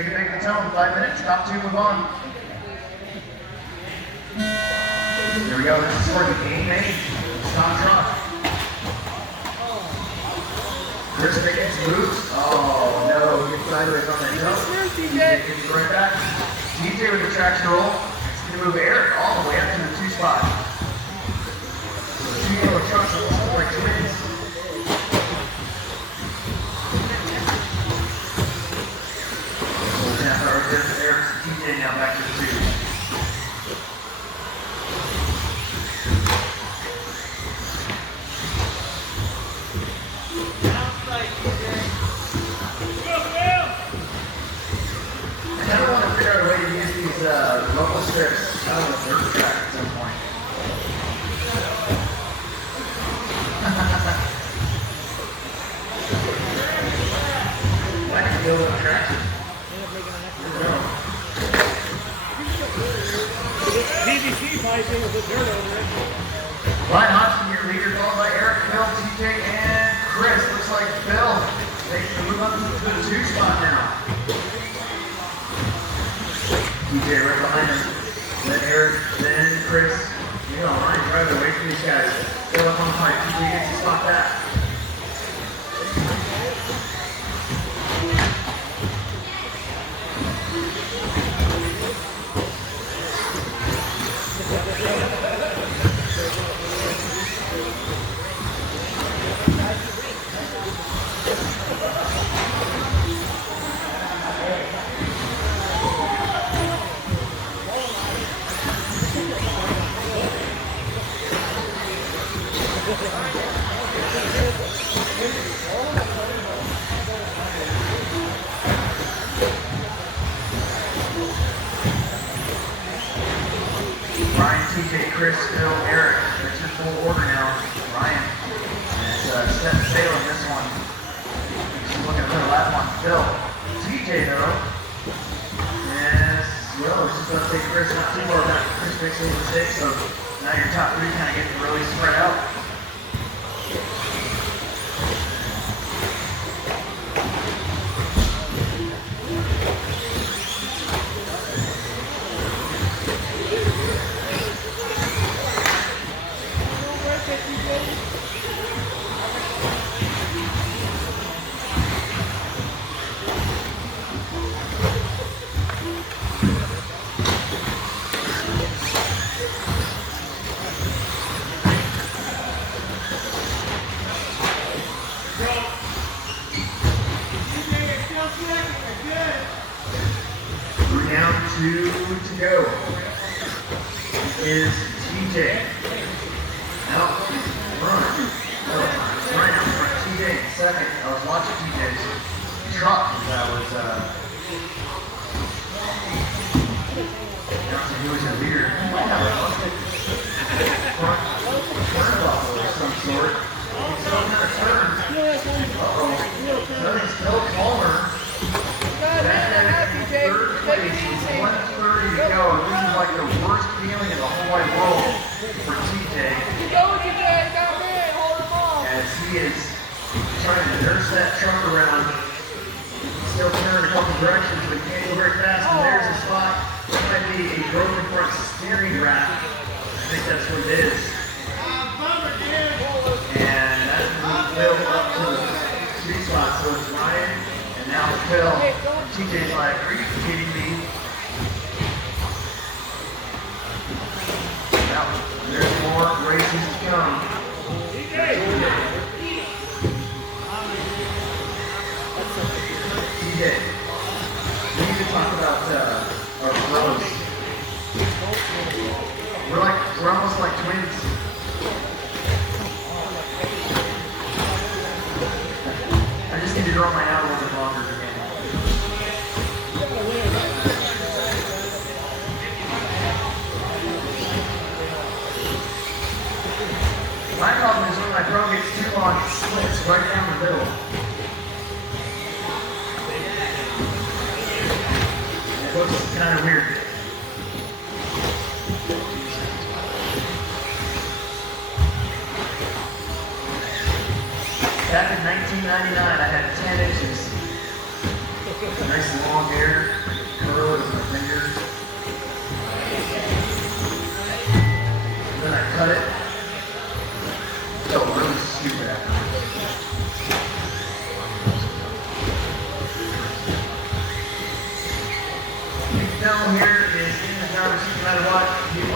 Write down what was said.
Take it back to the tone, 5 minutes, top 2, move on. There we go, this is for the game 8. Scott Trump. Chris Pickens moves. Oh no, he gets sideways on that jump. TJ gets it right back. TJ with the traction roll. He's going to move Eric all the way up to the 2 spot. So 2 yellow trucks that look like twins. Tap out right there for Eric. TJ now back to the 2. Local strips out of the dirt track at some point. Why did you build a track? PVC piping with the dirt over it. Ryan Hodgson, your leader, followed by Eric, Phil, TJ, and Chris. Looks like Phil takes the move up to the 2 spot now. TJ right behind him. Then Eric, then Chris. You know, line driving away from these guys. Fill up on the pipe. TJ gets to stop that. Ryan, TJ, Chris, Phil, Eric. That's your full order now. Ryan is setting sail on this one. He's looking for the last one. Phil. TJ though. Yes. Well, it's just going to take Chris not too far back. Chris makes a mistake, so now your top 3 kind of get really spread out. Down 2 to go is TJ. Out front. Right out front. TJ in second. I was watching TJ's truck. That was he was a leader. He might have a front turnbuckle of some sort. He's still kind of turned. Nothing's Phil Palmer. Third place, 1:30 to go. This is like the worst feeling in the whole wide world for TJ. As he is trying to nurse that truck around. Still turning a couple directions, but he can't go very fast. And there's a spot. That might be a broken front steering rack. I think that's what it is. And that's moved Phil up to the 3 spot. So it's Ryan and now Phil. TJ's like, are you kidding me? Now, there's more races to come. TJ, we need to talk about our bros. We're almost like twins. I just need to draw my out a little bit longer again. My problem is when my pro gets too long, it splits right down the middle. It looks kind of weird. Back in 1999, I had 10 inches. Nice long hair. Phil here is in the driver's seat no matter what. He